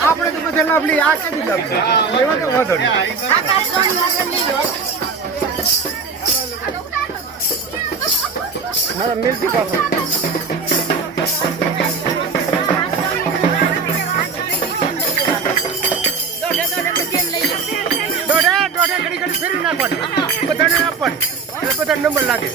આપણે તો બધા લાભલી આ કદી લાભલી મિલતી પાછો ઘડી ઘડી ફેરવી નાખવાની બધાને આપવાની એટલે બધા નંબર લાગે.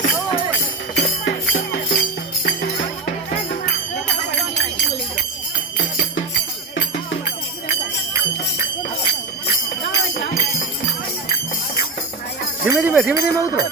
ધીમે ધીમે ઉતરો.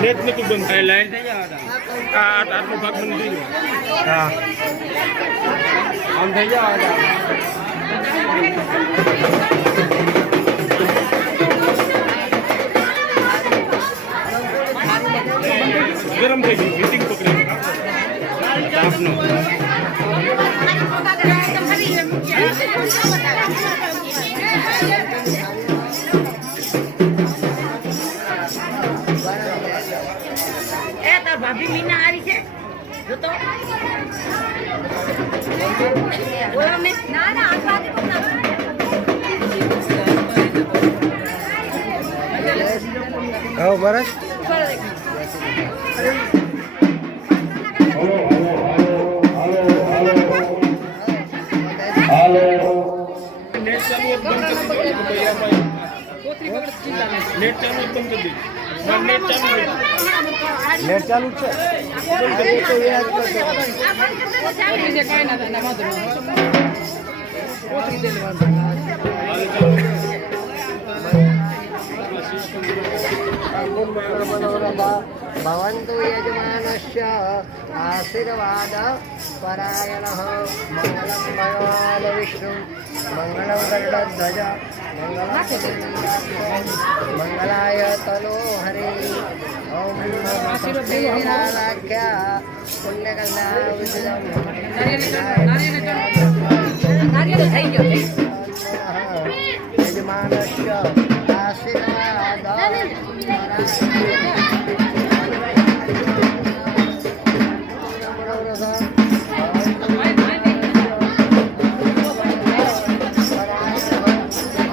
નેટ નતું બંધ થાય લાઈન થઈ જાય આટલો ભાગ બંધ થઈ ગયો હા આમ થઈ જાય ગરમ થઈ ગયું હીટિંગ પકડી તાપનો ભાભી મીના હારી છે જો તો ના ના હા બરસ નેટ ચાલુ બંધ કરી નેટ ચાલુ બંધ કરી નેટ ચાલુ છે भवन्तु यजमानस्य आशीर्वाद परायणः मङ्गलं भगवान् विष्णु मङ्गलं गरुडध्वज मङ्गलाय तनो हरे ॐ आशीर्वादाख्या यजमानस्य आशीर्वाद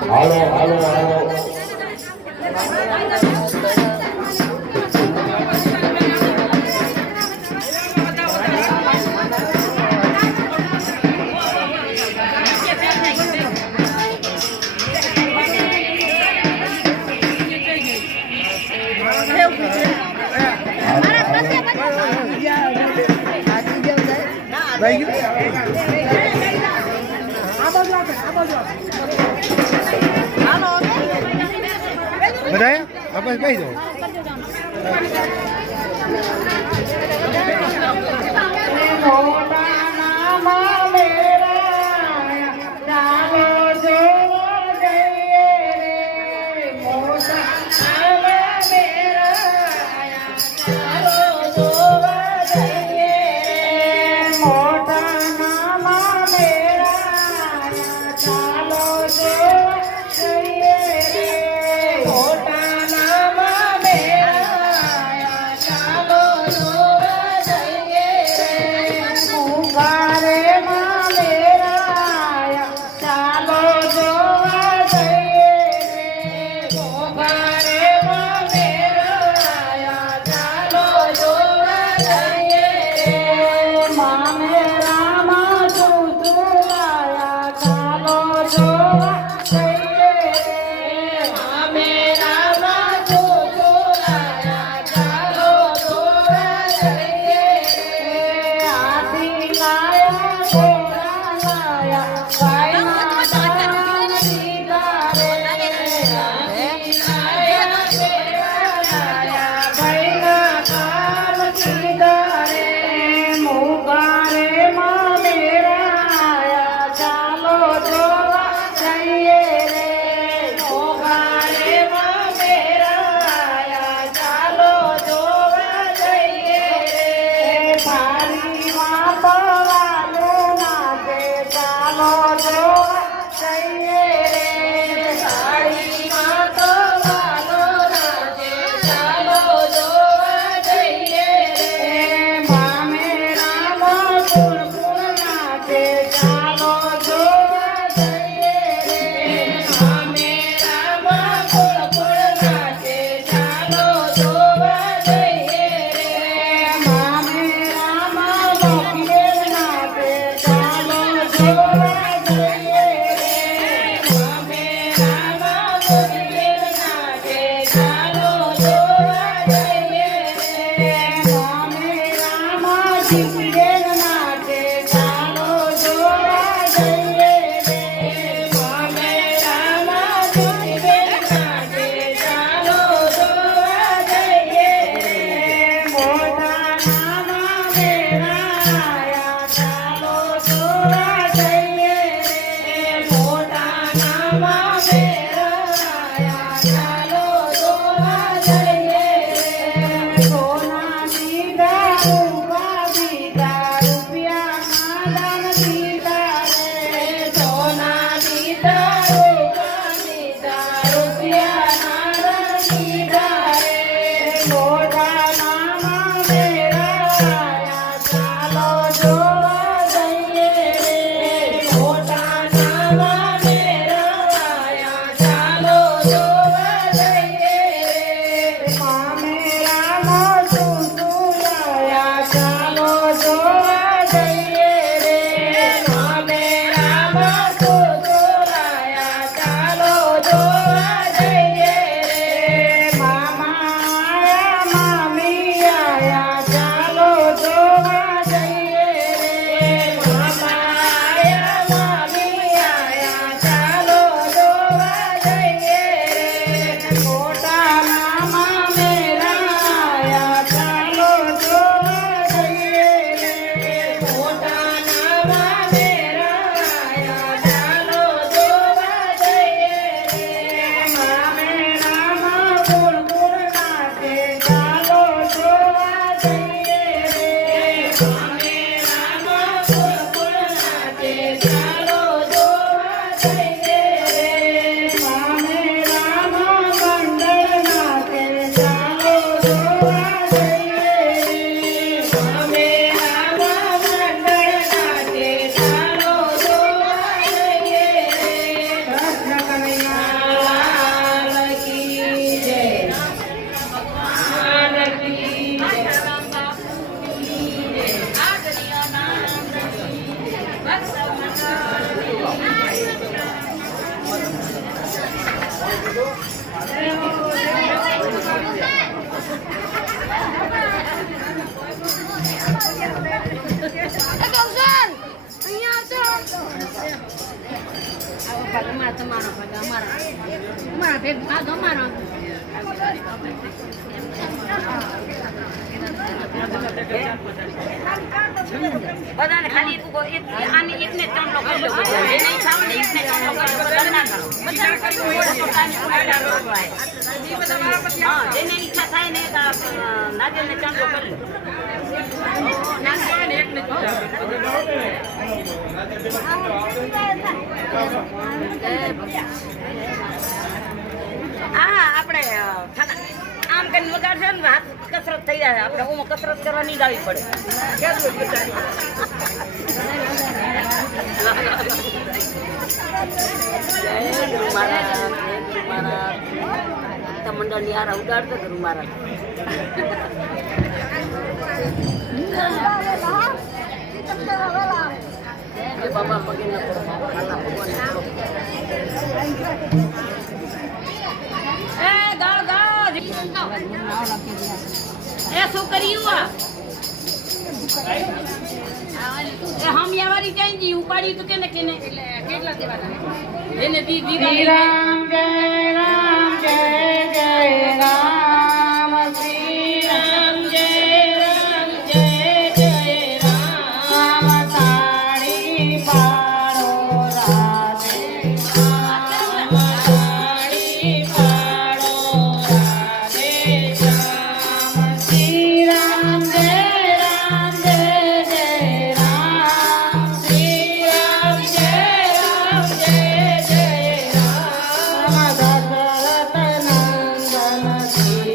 હાલો હાલો હાલો બધાએ આપણે કહી દો બધાને ખાલી આને એકને ચાંદલો કરી લો એને ઈચ્છા હોય ને એકને ચાંદલો કરી બધા ના કરો બધા હા જેને ઈચ્છા થાય ને નાગેલને ચાંદલો કરી લો હા આપણે આમ કરીને વગાડશે ને હાથ કસરત થઈ જાય આપણે હું કસરત કરવા નહીં જાવી પડે ગુરુ મહારાજ મંડળની આરા ઉડાડતો ગુરુ મહારાજ બાબા પગે ન પડો ખાતા ભગવાન એ ગાળ ગાળ એ શું કર્યું એ હમ યાવારી જાય જી ઉપાડી તો કેને કેને એટલે કેટલા દેવાના એને દી રામ જય રામ જય જય રામ શ્રી રામ જય રામ જય જય રામ તાળી પાડો રાધે તાળી પાડો રાધે શ્યામ શ્રી રામ જય રામ જય જય રામ શ્રી રામ જય રામ જય જય રામ દશરથ નંદન શ્રી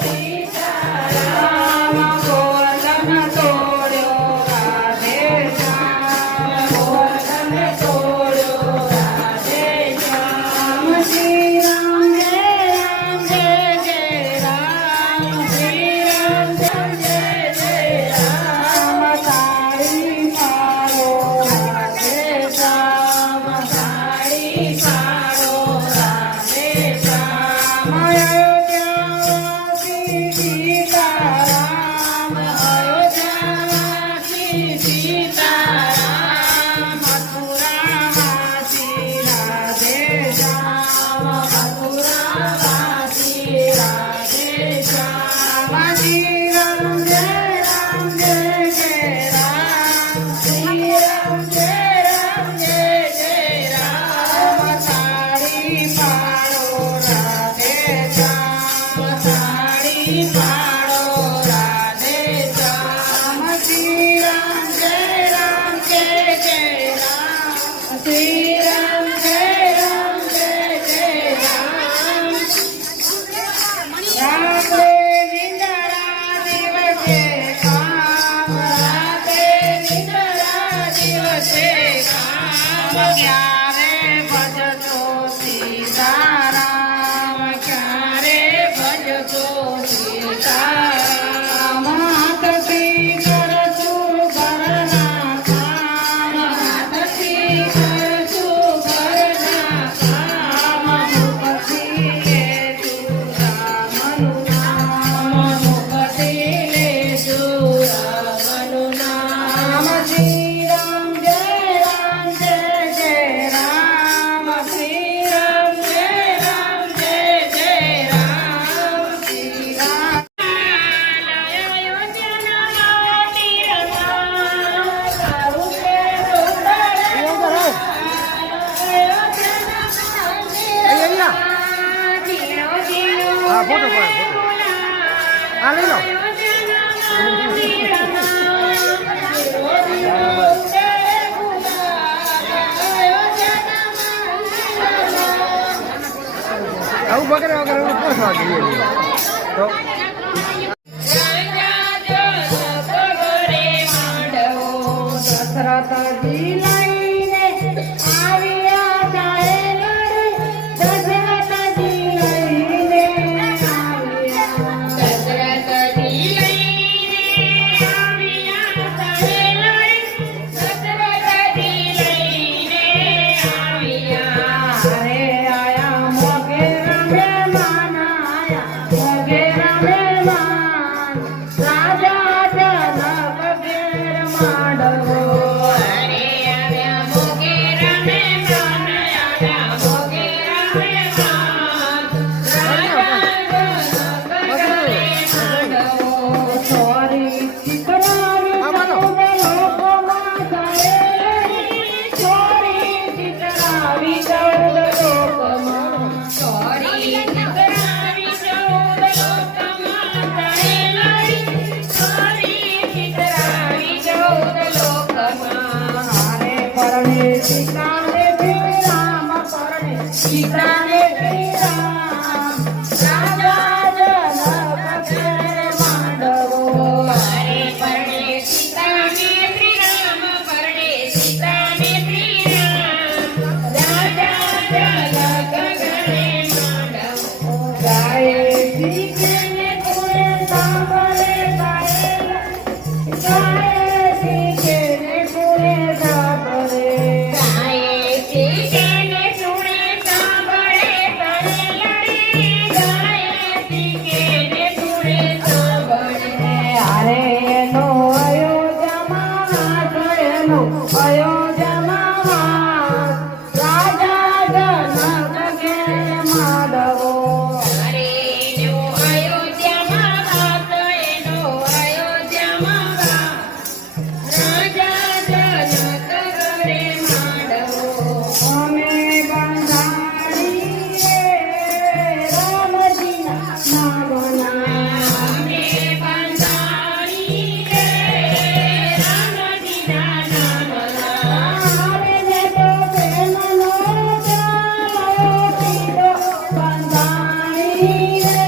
સીતારામ ગોવર્ધન તોડ્યો રાધે શ્યામ ગોવર્ધન તોડ્યો રાધે શ્યામ શ્રી રામ જય જય રામ શ્રી રામ જય જય રામ સાડી પાડો રાધે શ્યામ સાડી પાડો રાધે શ્યામ અયોધ્યાવાસી સીતારામ અયોધ્યાવાસી સીતારામ મથુરાવાસી રાધે શ્યામ મથુરાવાસી રાધે શ્યામ શ્રી રામ જય રામ શ્રી રામ જય રામ સાડી પાડો રાધે શ્યામ સાડી પાડો રાધે શ્યામ શ્રી રામ જય રામ શ્રી રામ જય રામ રાતે નિંદરા દિવસે કામ રાતે નિંદરા દિવસે કામ ક્યારે ભજતો સીતારામ ક્યારે ભજતો સીતારામ હાથથી કરશું ઘરના કામ હાથથી કરશું ઘરના કામ મુખથી લેશું રામનું નામ મુખથી લેશું રામનું નામ શ્રી રામ જય રામ શ્રી રામ જય રામ શ્રી રામ હા ફોટો પાડો આ લઈ લો આવું બગડે વગર એવું પોસવા દઈએ તો દશરથજી લઈને આવ્યા જાય દશરથજી લઈને આવ્યા દશરથજી લઈને આવ્યા જાય દશરથજી લઈને આવ્યા અરે આયા મોગેરા મહેમાન આયા મોગેરા મહેમાન રાજા જનક ઘેર માંડવો અરે આવ્યા મોગેરા મહેમાન આવ્યા મોગેરા મહેમાન રાજા જનક ઘેર માંડવો સોરી ચિતરાવી લોકમાં જાય સોરી ચિતરાવી ચૌદ લોકમાં સોરી ચિતરાવી ચૌદ લોકમાં જાય સોરી ચિતરાવી ચૌદ લોકમાં હારે પરણે સીતાને શ્રી રામ પરણે સીતાને શ્રી રામ રાજા જનક ઘેર માંડવો હારે પરણે સીતાને શ્રી રામ પરણે સીતાને શ્રી રામ રાજા જનક ઘેર માંડવો ગાય શીખેને કુળે સાંભળે ગાય શીખેને કુળે સાંભળે ગાય શીખેને કુળે સાંભળે ગાય શીખેને કુળે સાંભળે હારે એનો અયોધ્યામાં વાસ એનો અયોધ્યામાં વાસ રાજા જનક ઘેર માંડવો હારે એનો અયોધ્યામાં વાસ એનો અયોધ્યામાં વાસ રાજા જનક ઘરે માંડવો અમે બંધાણી રે રામજીના નામના અમે બંધાણી રે રામજીના નામના આવે ને તો પ્રેમનો ચાલો કીધો બંધાણી રે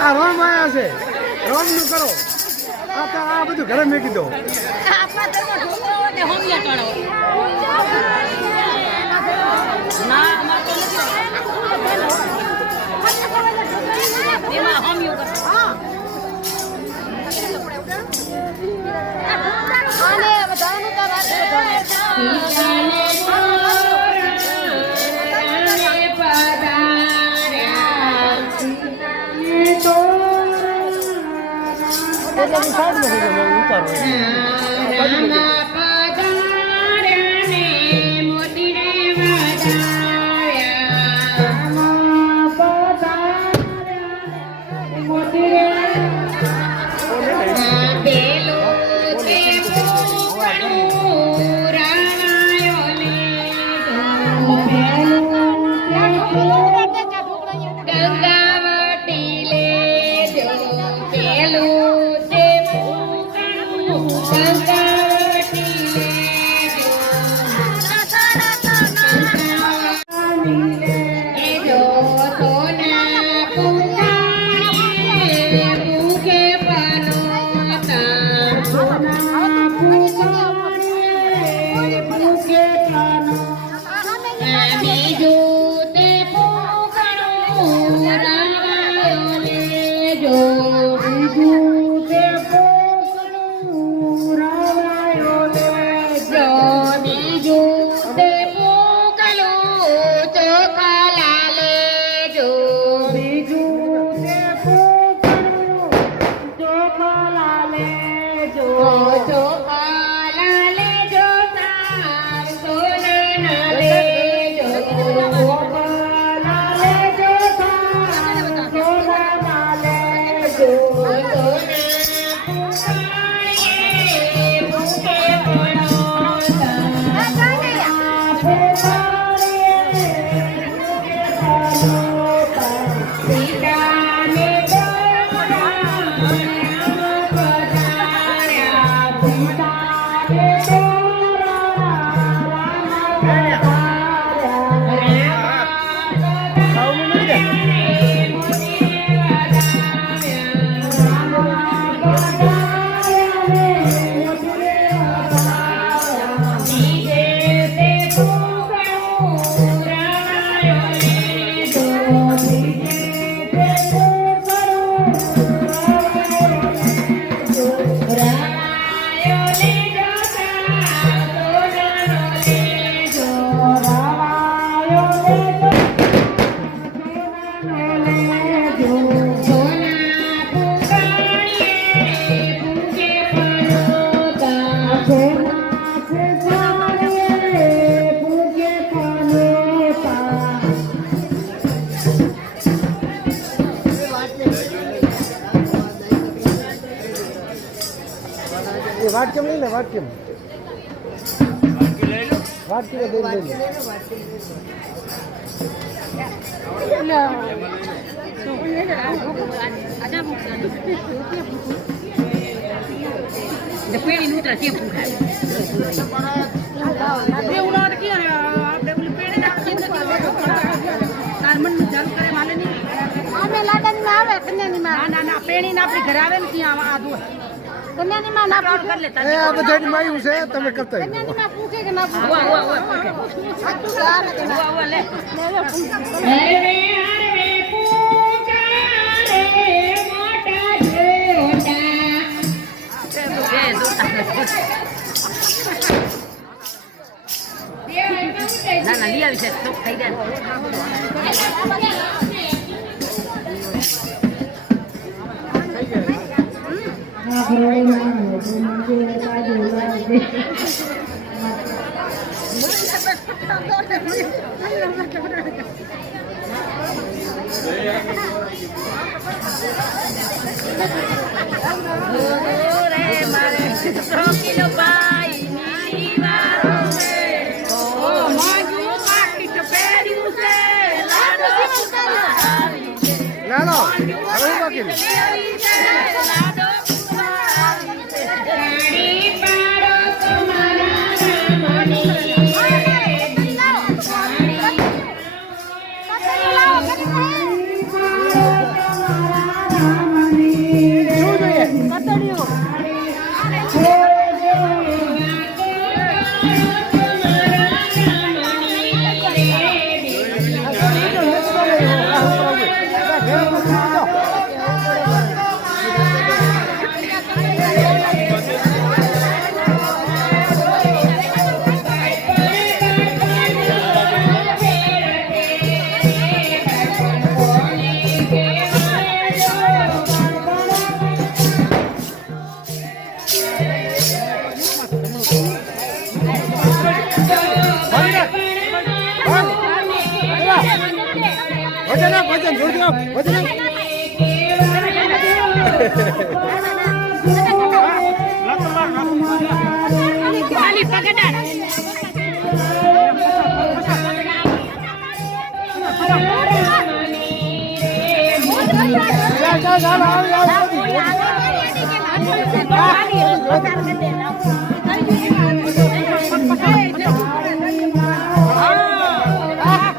આ રોમ આયા છે રોમ નું કરો આ બધું ઘરે મેકી દો ગંગાવટી લેજો પેલું વાટકેમ લઈ લે વાટકેમ વાટકી દે પેલી નૂતરા છે પૂછાય આપણે ઉલાડ કે આપણે ઓલી પેડી નાખી તાર મન ચાલુ કરે માલે નહીં આમે લાડન માં આવે કન્યાની માં ના ના પેણી ના આપણી ઘરે આવે ને ત્યાં આ દો કન્યાની માં ના પૂછ કર લેતા એ આ બધાની માયું છે તમે કરતા કન્યાની માં પૂછે કે ના પૂછે સાચું ગાર કે ના લે અરે મોટા જોટા ના ના લઈ આવી છે તો ખાઈ દે લાલો હવે બાકી વજન જોજો વજન ખાલી પકડા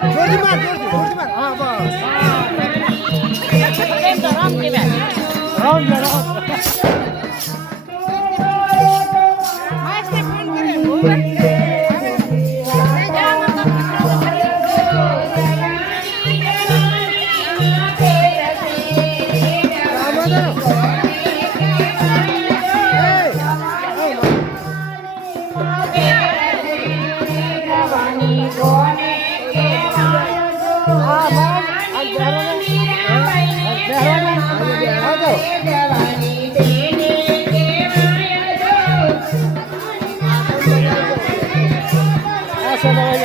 જોરથી માર, જોરથી માર. હા, બસ. રામ જા, રામ.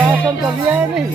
આસન તો વ્યાય નહીં.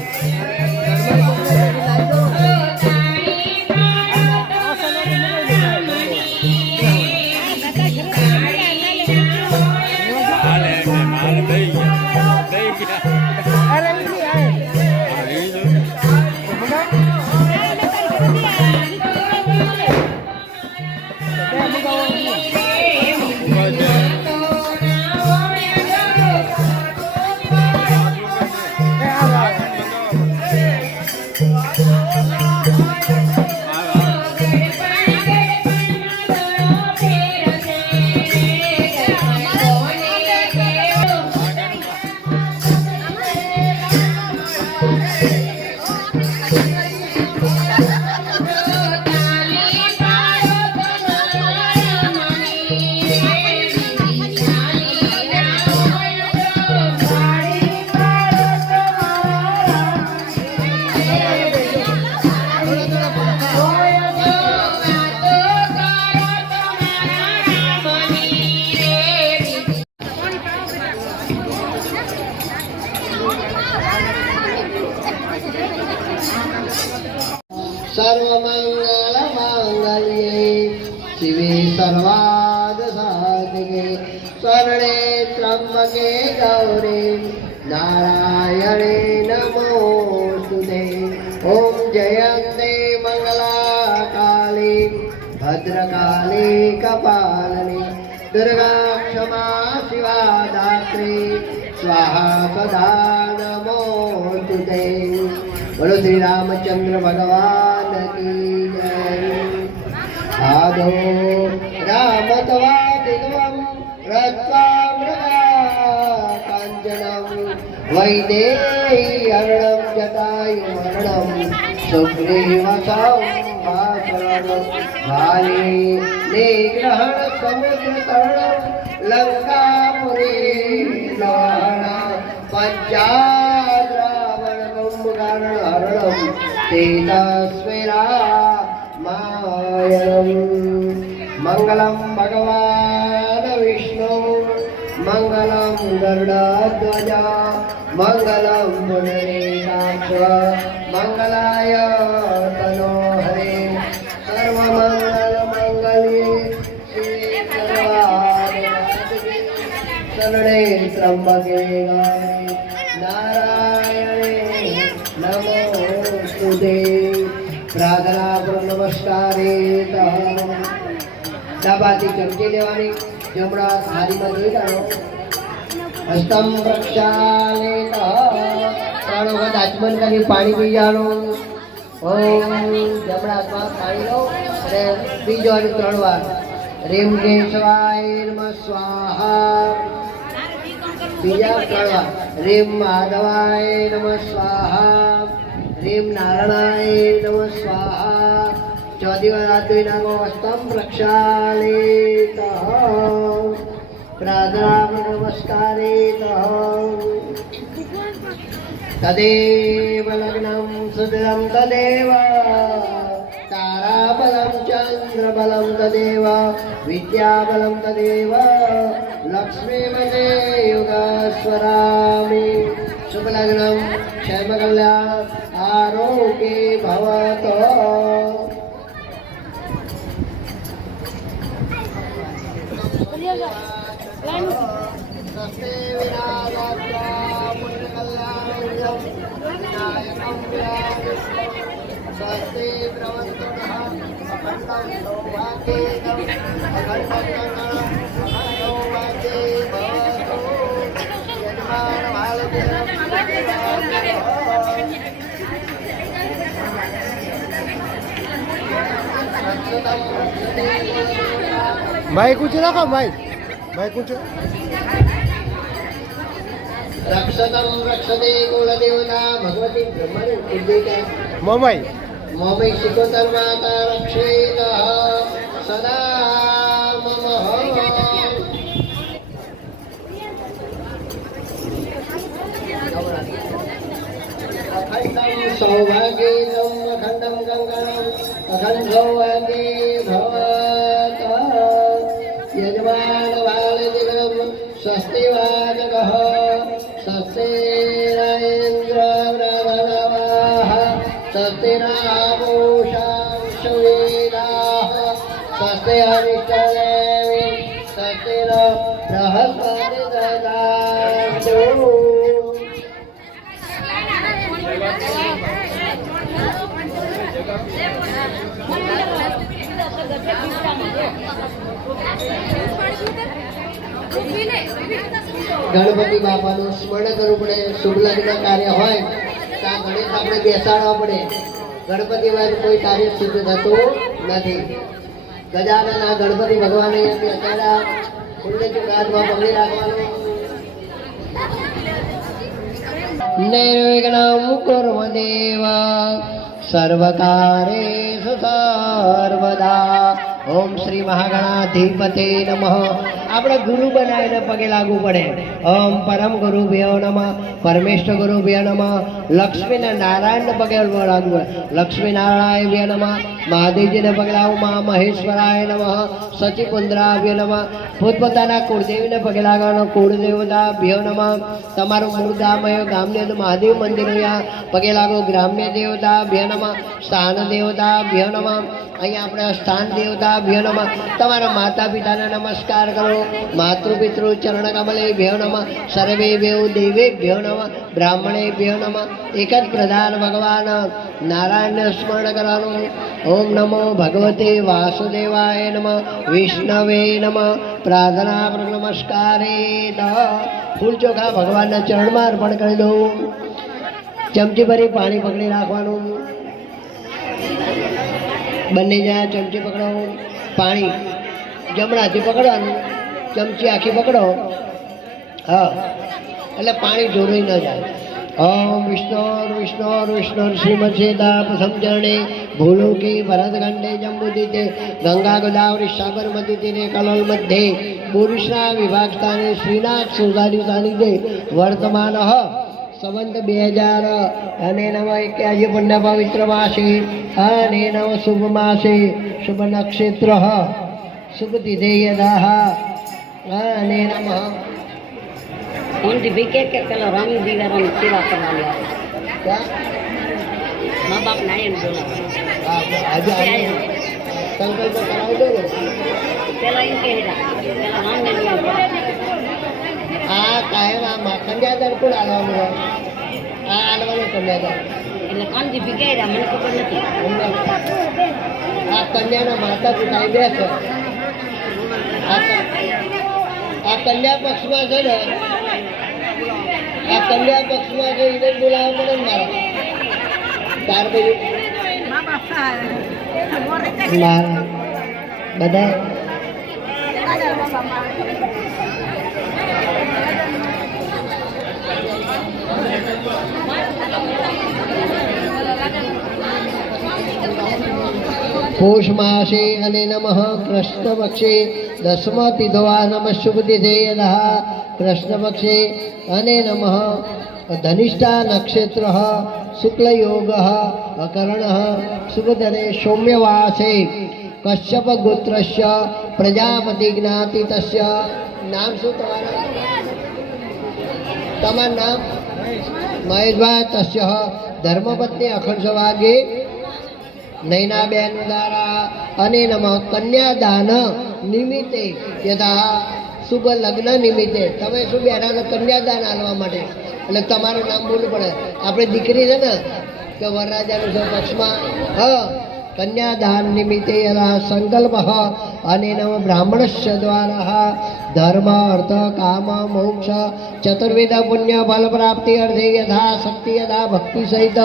सर्वमङ्गलमाङ्गल्ये शिवे सर्वार्थसाधिके शरणे त्र्यम्बके गौरी नारायणे नमोस्तुते ॐ जयन्ते मङ्गलाकाली भद्रकाली कपालिनी दुर्गा क्षमा शिवा दात्री स्वाहा सदा नमोस्तुते। बोलो श्री रामचंद्र भगवान की जय। साधो रामत्वादित्वं रत्नामृता काञ्चनं वैदेह्यर्णं जटायुमर्णं सुग्रीवसं भाषणं भाले निग्रहण समुद्रतरणं लङ्कापुरी लवणं पञ्चाद्रावणकुम्भकर्णहरणं सीतास्मिरा मंगलम भगवान विष्णु मंगलम गरुड़ध्वज मंगलम पुंडरीकाक्ष मंगलाय तनोहरे सर्वमंगल मंगल्ये शिवे सर्वार्थसाधिके शरणे त्र्यंबके गौरी नारायणे नमोस्तुते। प्रार्थना करो नमस्कारे डाबाથી ચમચી લેવાની જમણા થાળીમાં જોઈ લેવાનો હસ્તમ પ્રક્ષાલિત ત્રણ વખત આચમન કરી પાણી પી જવાનું ઓમ જમણા હાથમાં પાણી લો અને પી જવાનું ત્રણ વાર રીમ કેશવાય નમઃ સ્વાહા બીજા ત્રણ વાર રીમ માધવાય નમઃ સ્વાહા ह्रीं नारायणाय नमः स्वाहा चौथी बार हाथ धोई नागो हस्तम प्रक्षालितः प्रार्थना नमस्कारितः तदेव लग्नं सुदृढं तदेव ताराबलं चन्द्रबलं तदेव विद्याबलं तदेव लक्ष्मीपते युगस्वरामि शुभलग्नं क्षेमकल्याण आरोग्ये भवतो। स्वस्ति विनायका पुण्यकल्याणं विनायकं स्वस्ति प्रवन्तः માઇક ઊંચું રાખો માઇક ઊંચું. રક્ષતમ રક્ષતે કુલદેવતા ભગવતી બ્રહ્મણી ઉદ્દીકા મોમાઈ મમૈ શિકોતર માતા રક્ષેત સદા મમ અખંડમ સૌભાગ્યમ અખંડમ ગંગામ અખંડ સૌભાગ્યે ભવત યજમાન વાલદિગમ સ્વસ્તિ વાચકઃ સ્વસ્તિરેન્દ્ર વ્રધનવાઃ સ્વસ્તિ નામોષાંશવેદાઃ સ્વસ્તિ હરિષ્ઠદેવી સ્વસ્તિ ન બૃહસ્પતિ દદાતુ. ગણપતિ બાપાનું સ્મરણ કરવું પડે. શુભ લગ્ન કાર્ય હોય ત્યાં ગણેશ આપણે બેસાડવા પડે. ગણપતિ વગર કોઈ કાર્ય સિદ્ધ થતું નથી. ગજાનન આ ગણપતિ ભગવાન અહીંયા બેસાડ્યા. પુણ્ય હાથમાં પકડી રાખવાનું. નિર્વિઘ્નમ કુર્મ દેવ સર્વકારેષુ સર્વદા. ઓમ શ્રી મહાગણાધિપતે નમઃ. આપણે ગુરુ બનાવીને પગે લાગવું પડે. ઓમ પરમ ગુરુભ્યો નમઃ, પરમેશ્વર ગુરુભ્યો નમઃ. લક્ષ્મી ને નારાયણને પગે લાગવું. લક્ષ્મી નારાયણભ્ય નમઃ. મહાદેવજીને પગે લાગવું. મા મહેશ્વરાય નમઃ. સચિપુંદ્રાભ્ય નમઃ. પોતપોતાના કુળદેવીને પગે લાગવાનો. કુળદેવતાભ્યો નમઃ. તમારું મૂળ ગામ આવ્યો, ગામની અંદર મહાદેવ મંદિર અહીંયા પગે લાગો. ગ્રામ્ય દેવતાભ્ય નમઃ. સ્થાન દેવતાભ્ય નમઃ. અહીંયા આપણે સ્થાન દેવતાભ્ય નમઃ. તમારા માતા પિતાને નમસ્કાર કરો. માતૃપિતૃ ચરણ કમલે ભ્યો નમઃ. સર્વેભ્યો દેવેભ્યો નમઃ. બ્રાહ્મણેભ્યો નમઃ. એક જ પ્રધાન ભગવાન નારાયણને સ્મરણ કરવાનું. ઓમ નમો ભગવતે વાસુદેવાય નમઃ. વિષ્ણવે નમઃ. પ્રાર્થના નમસ્કારે ફૂલ ચોખા ભગવાનના ચરણમાં અર્પણ કરી દઉં. ચમચી ભરી પાણી પકડી રાખવાનું. બંને જ્યાં ચમચી પકડો. પાણી જમણાથી પકડવાનું. ચમચી આખી પકડો. હા, એટલે પાણી જોડાઈ ન જાય. ઓમ વિષ્ણુ શ્રીમદ્ સમજણે ભૂલોકી ભરતખંડે જંબુદીતે ગંગા ગોદાવરી સાબરમતી તીરે કલોલ મધ્યે પુરુષના વિભાગ સ્થાને શ્રીનાથ સુધારી સાનિધ્યે વર્તમાન સંવંત 2000 અને નવ 81 પુણ્ય પવિત્ર માસે અને નવ શુભ માસે શુભ નક્ષત્ર શુભ તિથે યદાહ અને નમઃ. ઊંધી ભીકે કે પેલા રામ દીવારાની સેવા કરવાની આવે. મા બાપ નાયન બોલાવે. આજે સંકલ્પ કરાવી દો ને. પેલા એમ કહે પેલા રામને આ કાયમ આ કન્યાદાન કોણ હાલવાનું હોય? આ હાલવાનું કન્યાદાન. એટલે કાનજી ભીકે મને ખબર નથી. આ કન્યાના માતા પિતા બે છે. આ કન્યા પક્ષમાં છે ને, આ કન્યા પક્ષમાં છે એને બોલાવવા પડે ને મારા. ત્યાર પછી મારા બધા પોષ માસે અને નમઃ. કૃષ્ણ પક્ષે દસમા તિથવા નમઃ શુભ તિથે યદઃ. કૃષ્ણ પક્ષે અને નમઃ. ધનિષ્ઠા નક્ષત્ર શુક્લયોગ અકર્ણ શુભધરે સૌમ્યવાસે કશ્યપ ગોત્રસ્ય પ્રજાપતિ જ્ઞાતિ તસ્ય. નામ શું તમારા? તમારું નામ? મહેશભાઈ. તસ્ય ધર્મપત્ની અખંડ સૌભાગ્યે નૈનાબેન દ્વારા અને નમઃ. કન્યાદાન નિમિત્તે યથા શુભ લગ્ન નિમિત્તે તમે શું બેઠા કન્યાદાન આલવા માટે, એટલે તમારું નામ બોલવું પડે. આપણે દીકરી છે ને કે વરરાજાનું છે પક્ષમાં, કે कन्यादान निमित्ते यदा संकल्पः अनेन ब्राह्मणस्य द्वारा धर्म अर्थ काम मोक्ष चतुर्विध पुण्य फल प्राप्ति अर्थे यथा शक्ति यथा भक्ति सहित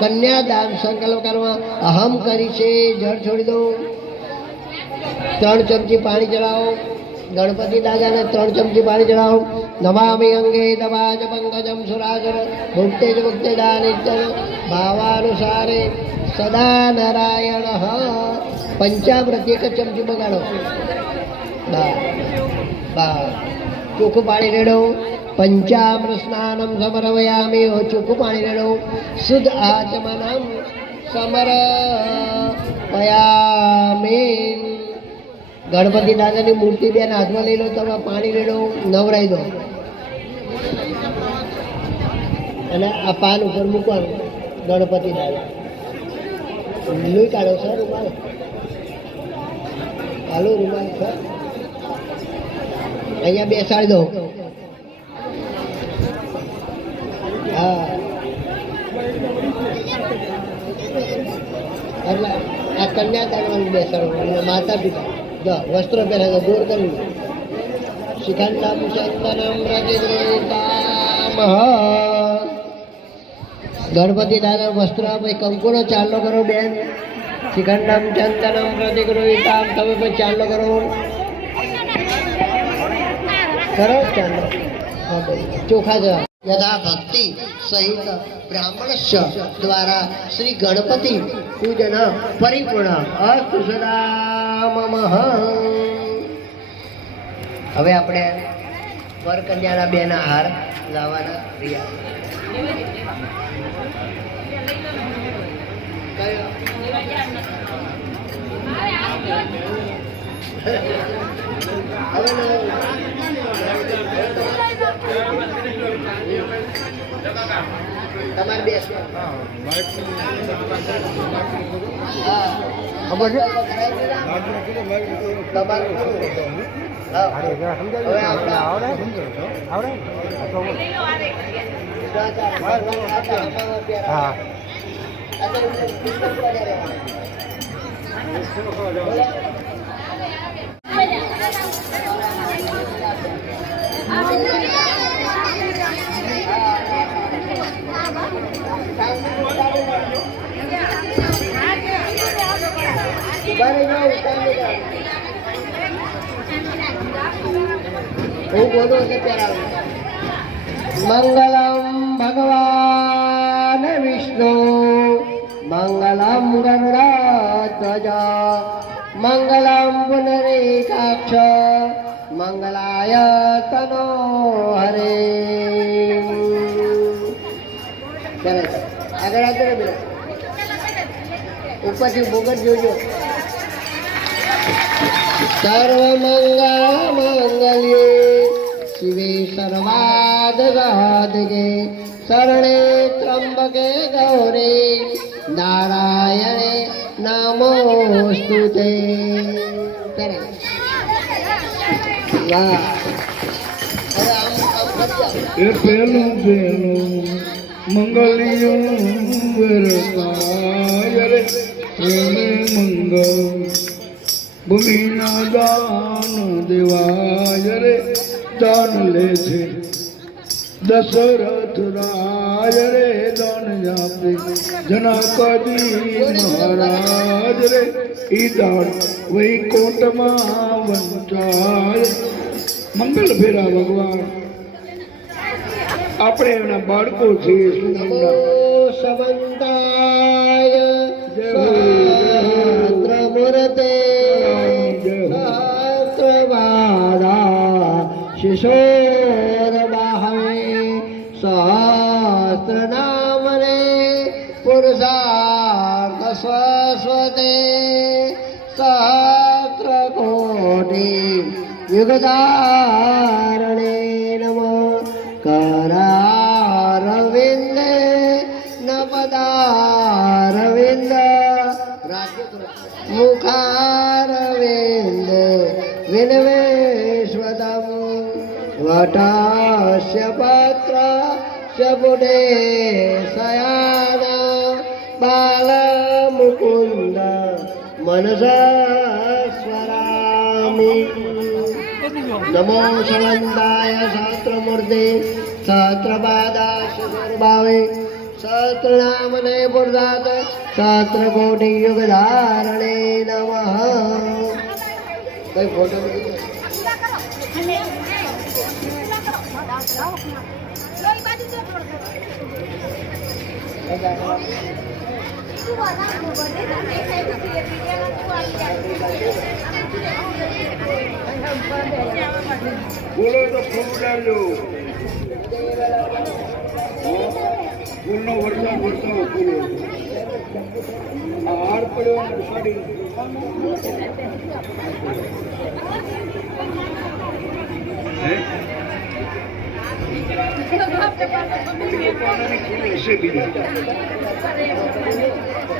कन्यादान संकल्प करवा अहम करी छे जड़ छोड़ी दो 3 चमची पानी चढ़ाओ गणपति दादा ने 3 चमची पानी चढ़ाओ नमामि अंगे दवाज पंकजम सुरासुर भुक्ते मुक्ते दानित्यं भावानुसारे सदा नारायण पंचामृत 1 चमची बगाड़ो ચોખ્ખું પાણી રેડો પંચામૃત સ્નાનમ સમર્પયામિ ચોખ્ખું પાણી રેડો શુદ્ધ આચમનમ સમર્પયામિ ગણપતિ દાદાની મૂર્તિ બેન હાથમાં લઈ લો તમે પાણી રેડો નવરાઈ દો અને આ પાન ઉપર મૂકવાનું ગણપતિ દાદા લોહી કાઢો સર રૂમાલ હાલો રૂમાલ સર અહીંયા બેસાડી દો હા એટલે આ કન્યાદાન બેસાડો માતા પિતા વસ્ત્રો પહેરાવે ગોર કરવું શિખંડમ ચંદનમ રજિદ્રેતામ ગણપતિ દાદા વસ્ત્ર આપે કંકુનો ચાલો કરો બેન શિખંડમ ચંદનમ રજિદ્રેતામ તમે પણ ચાલો કરો करो चलो हाँ भाई चोखा जवाब यथा भक्ति सहित ब्राह्मणस्य द्वारा श्री गणपति पूजन परिपूर्ण अस्तु सदा मम હવે આપણે વર કન્યાના બેના હાર લાવવાના રહ્યા તમારે બે ખબર છે હા मंगलम भगवान विष्णु मंगलम गरुड़ध्वज मंगलम पुनरेकाक्ष मंगलाय तनो हरे આગળ આગળ ઉપરથી બોગટ જોજો સર્વમંગલ મંગલ્યે શિવે સર્વાદગાદગે શરણે ત્રંબકે ગૌરે નારાયણે નમોસ્તુતે વાહ એ પેલું મંગલિયું વરતાય રે મંગલ ભૂમિના દાન દેવાય રે દાન લે છે દશરથ રાય રે દાન આપે જનકદી મહારાજ રે ઈ દાન વૈકુંઠમાં વંચાય મંગલ ફેરા ભગવાન આપણે એના બાળકો છીએ સમંતાય સહસ્રમૂર્તે સહસ્રવાદા શિશોરબાહવે સહસ્રનામને પુરુષાર્થ સ્વસ્વતે સહસ્રકોટિ યુગધારણે નમઃ करारविंदे न पदारविंद मुखारविंदे विनवेश्वतम वटास्य पत्रस्य पुटे शयान बालमुकुन्द मनसा स्वरामि नमो सलन्दाय सहस्रमूर्ते सहस्रपादाशुर्भावे सहस्रनामने पुरुषात् सहस्रकोटियुगधारणे नमः कई फोटो બોલો તો ફૂલ ઉડાડજો ફૂલનો વરસાદ વરસાવો ફૂલો આ હાર પડ્યો અને સાડી ફૂલ હશે બીજા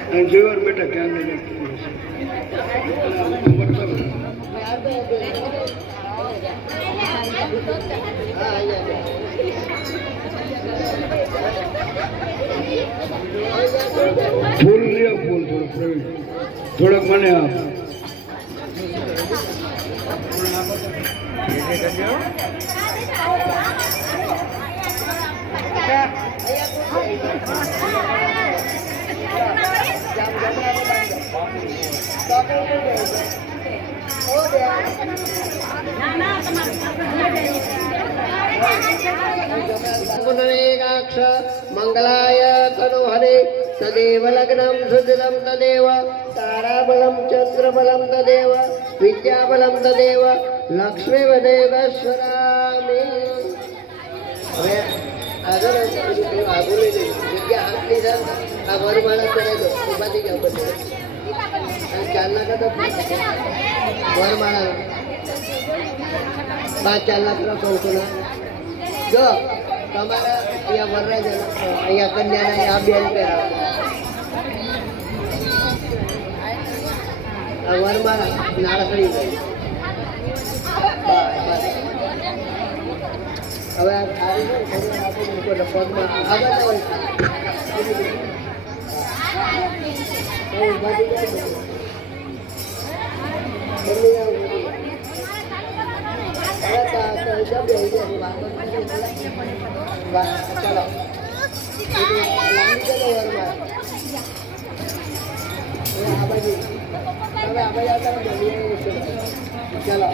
અને જેવાર બેટા ક્યાં નહીં ફૂલ હશે વરસાદ ફૂલ લ્યો ફૂલ થોડુંક પ્રવીણ થોડોક મને આપ पुनरेकाक्ष मंगलाय तनु हरे तदेव लग्नं सुदिनं तदेव ताराबलं चंद्रबलं तदेव विद्याबलं तदेव लक्ष्मीवदेवस्वरामि હવે આગળ આગળ લઈ જઈ જગ્યા હાથની છે આ વરમાળા કરે દો ઉભાથી જાવ પછી ચાલના કરતો વરમાળા 5-4 લાખ કહું છું જો તમારા અહીંયા વરરાજ અહીંયા કન્યાને આ બેન પહેરાવે આ વરમાળા નાળસડી ગઈ હવે આ થાળી છે ને થોડું મૂકો એટલે પગમાં આગળ ના હોય ઉભાથી જાય ચલો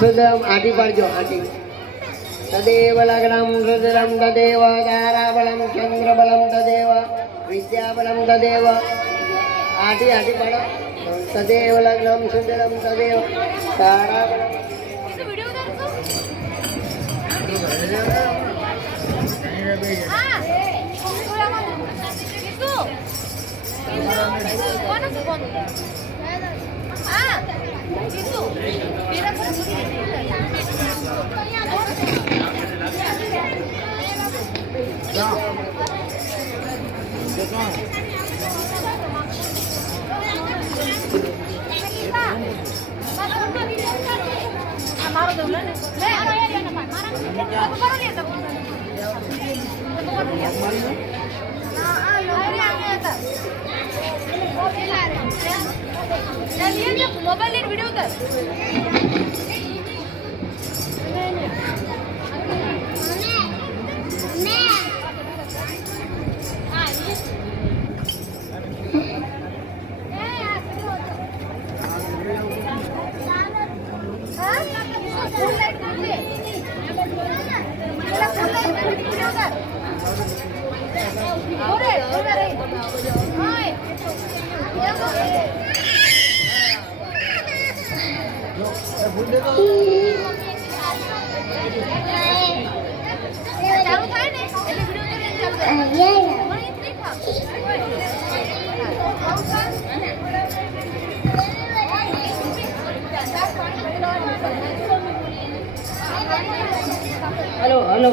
ચલો આટી પાડજો આટી તદેવ લગ્નમ સુદરમ તદેવ તારાબલમ ચંદ્રબલમ તદેવ વિદ્યાબલમ તદેવ આટી આટી પાડો તદેવ લગ્નમ સુદરમ તદેવ તારાબલમ मोबाइल वीडियो कर हेलो हेलो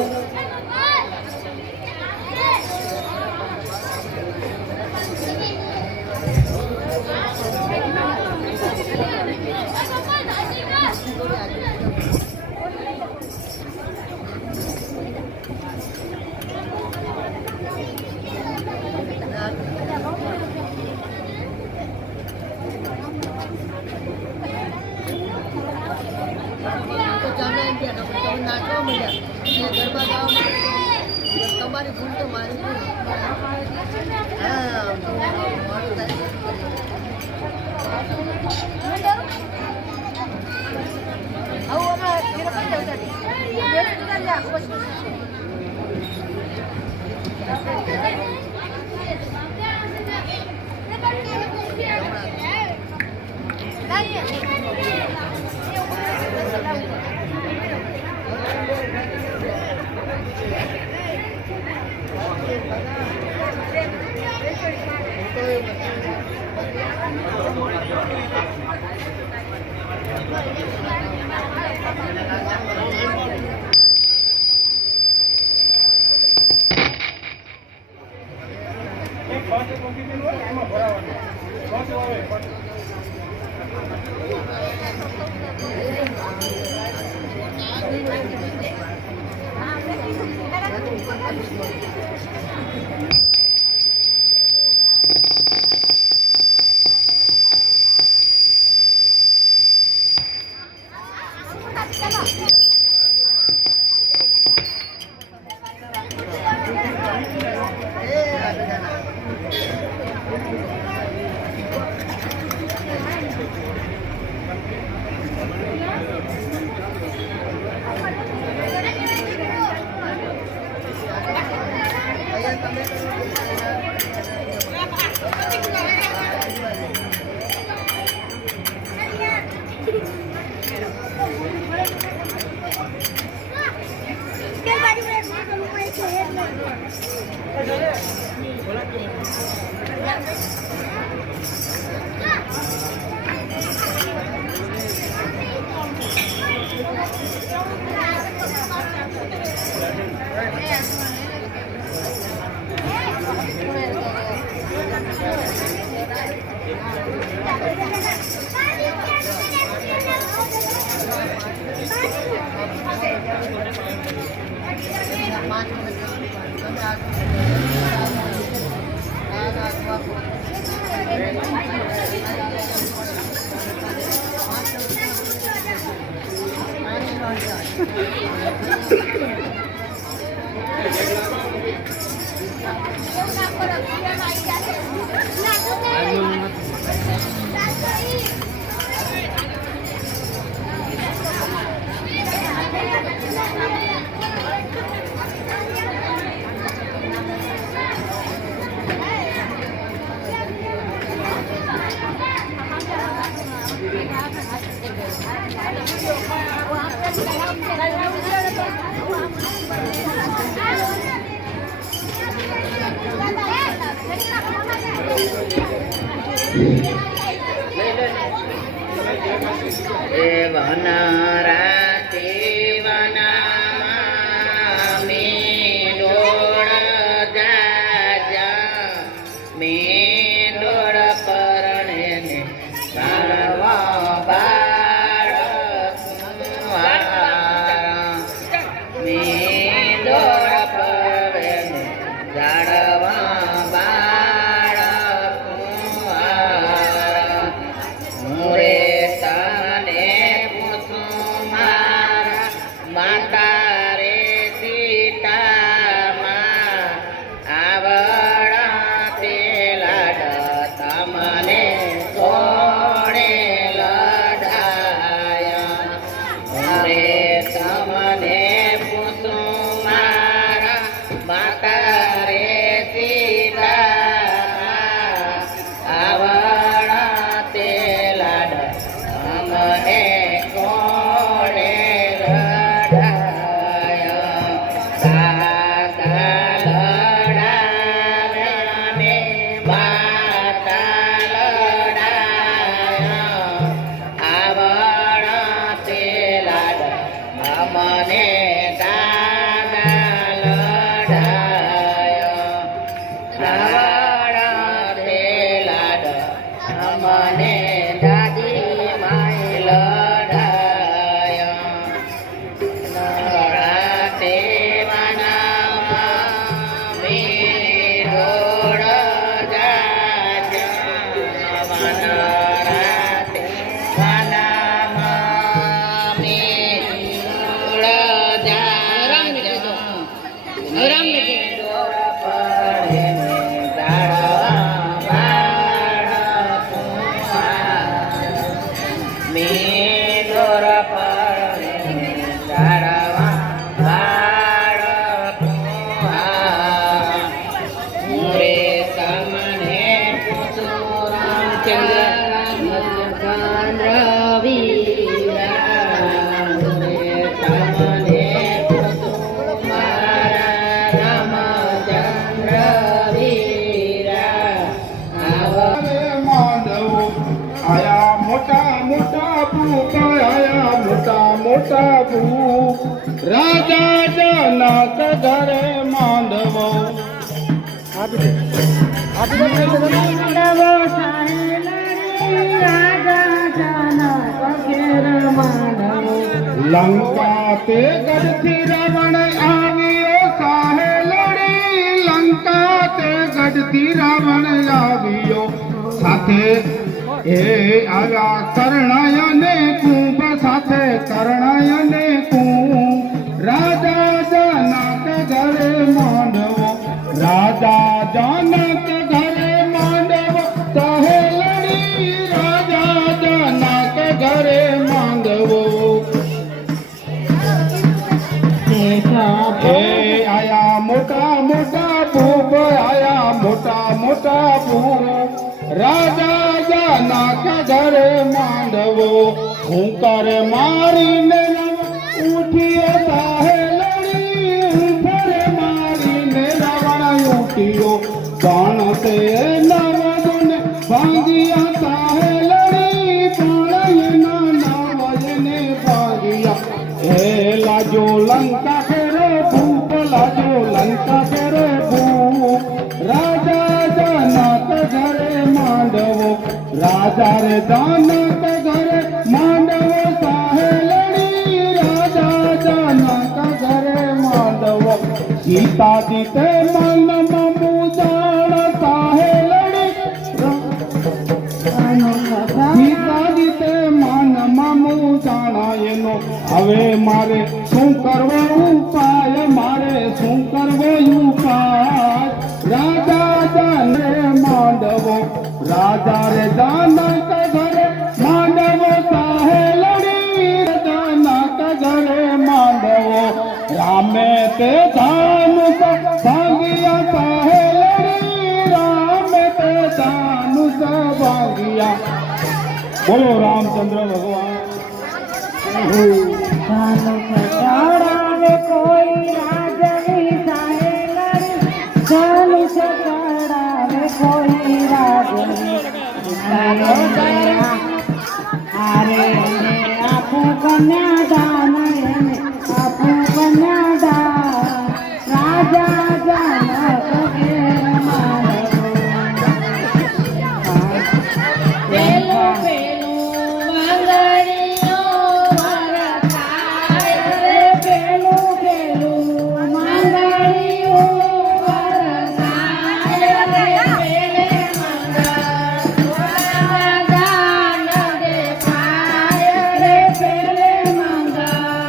ચાલે એમ કે તમે નાચવા મળ્યા એ ગરબા ગાવા મળ્યા તમારી ભૂલ તો મારી ભૂલ હા મારું થાય મને મોટા ભૂપ રાજા જનક ઘરે માંડવો આપી દે લંકા તે ગઢથી રાવણ આવ્યો સાહે લડી લંકા તે ગઢથી રાવણ આવ્યો સાથે એ આવ્યા કર્ણયને કુંભ સાથે કર્ણયને કુંભ રાજા જનક ઘરે માંડવો રાજા જનક ઘરે માંડવો સાહે લડી રાજા જનક ઘરે માંડવો આયા મોટા મોટા ભૂપ આયા મોટા મોટા ભૂપ રાજા જનક ઘરે માંડવો હું કરે મારીને ઉઠ્યો સાહે લડી ફરે મારીને રાવણ ઉઠ્યો જાણતે નવને ભાંગ્યા સાહે લડી પાળયના નવને ભાંગ્યા હે લાજો લંકા કેરો ભૂપ લાજો લંકા કેરો ભૂપ રાજા જનક ઘરે માંડવો રાજા રે જનક ઘરે માંડવો સાહે લડી રાજા જનક ઘરે માંડવો સીતા જીતે મન મમુ જાણ સાહે લડી સીતા જીતે મન મમુ જાણાયનો હવે મારે શું કરવો ઉપાય મારે શું કરવો ઉપાય રાજા જને માંડવો રાજા રે જનક ઘરે માંડવો સાહે લડી જનક ઘરે માંડવો રામે તે ધનુષ ભાંગ્યા સાહે લડી રામે તે ધનુષ ભાંગ્યા બોલો રામચંદ્ર ભગવાન ચડાવે કોઈ રાજની સાહે લડી ધનુષ ચડાવે કોઈ રાજની અરે આપું કન્યાદાન આપું કન્યાદાન રાજા જનક ઘેર માંડવો પેલું મંગળીઓ વરસાય રે પેલું મંગળીઓ વરસાય રે પેલે મંગળ દાન દે પાય રે પેલે મંગળ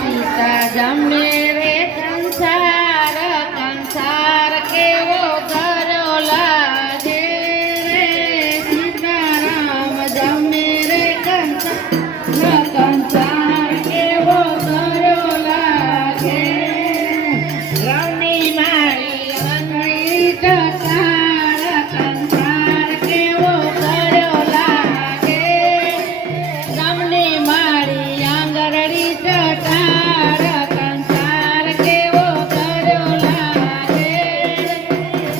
સીતા જમે રે કંસાર કેવો ગરો લાગે રે સીતારામ જમે રે કંસાર કેવો ગરો લાગે રામની મારી આંગળી ટટાર કંસાર કેવો ગરો લાગે રામની મારી આંગળી ટટાર કંસાર કેવો ગરો લાગે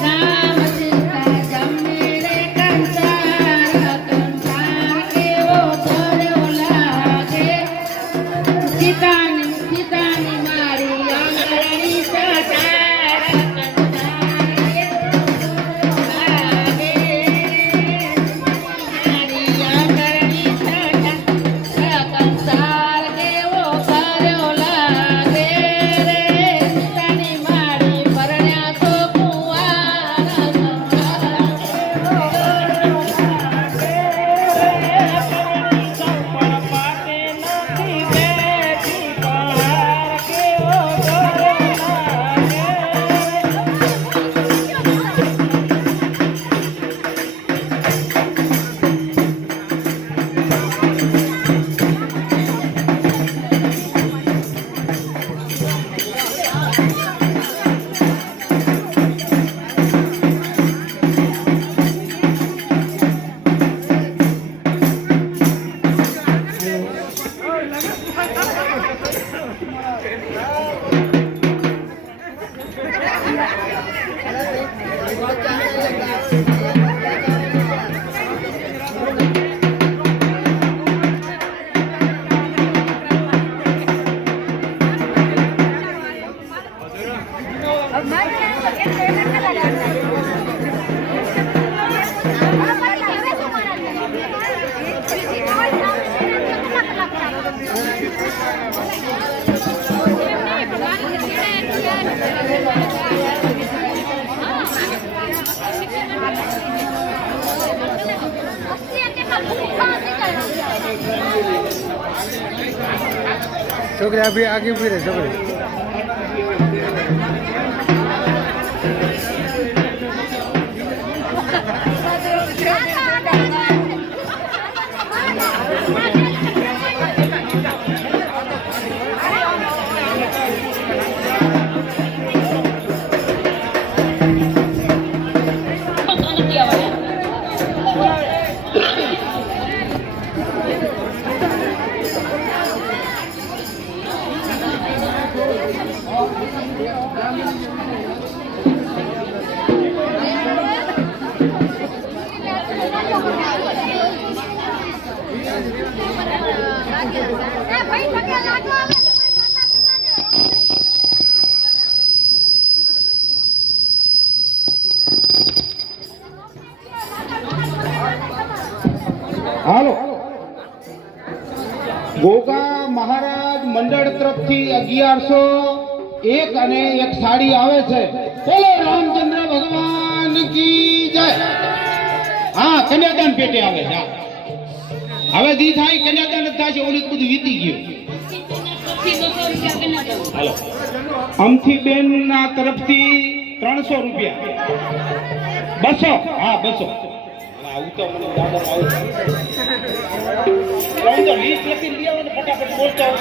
રામ સીતા જમે રે કંસાર કેવો ગરો લાગે સીતાની મારી આંગળી ટટાર કંસાર કેવો ગરો લાગે રે સીતાની મારી પરણ્યા તો કુંવાર છોકરી અભી આગે ઉભી રહે છોકરી હાલો ગોગા મહારાજ મંડળ તરફથી 1101 અને એક સાડી આવે છે. બોલો રામચંદ્ર ભગવાન કી જય. હા, કન્યાદાન પેટે આવે છે. હવે દી થાય કન્યાદાન જ થાય છે. ઓલી બધું વીતી ગયું. હાલો અમથી બેન ના તરફથી 300 રૂપિયા. 200. હા 200. આવું તો મને દાદા આવું તો લિસ્ટ લખી લઈ આવો ને ફટાફટ બોલતા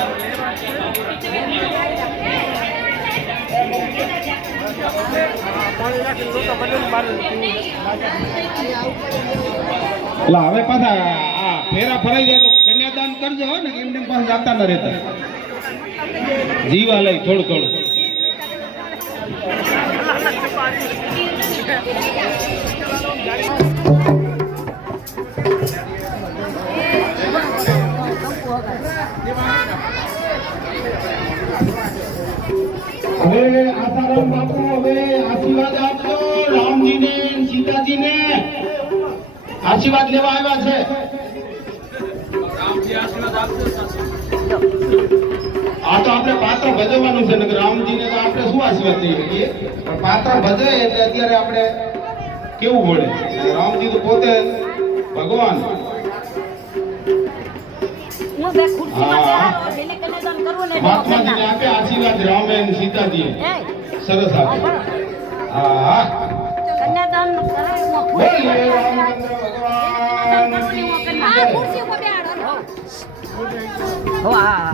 હવે પાછા આ ફેરા ફરાઈ જાય તો કન્યાદાન કરજો ને એમને પાસે જાતા ન રહેતા જીવા લઈ થોડું થોડું. હવે આસારામ બાપુ હવે આશીર્વાદ આપજો રામજીને સીતાજીને. આશીર્વાદ લેવા આવ્યા છે. આ તો આપણે પાત્ર ભજવવાનું છે ને રામજીને તો આપણે શું આશીર્વાદ દઈ શકીએ પણ પાત્ર ભજવે એટલે અત્યારે આપણે કેવું પડે. રામજી તો પોતે ભગવાન. હું બે ખુરશીમાં બેહાડો, જેને કન્યાદાન કરવું ને એનો મહાત્માજીને આપે આશીર્વાદ રામે અને સીતાજીએ. એ સરસ આપે. હા કન્યાદાન કરાવ્યું બોલીએ રામચંદ્ર ભગવાન કી જય. ખુરશી ઉપર બેહાડો. હો હા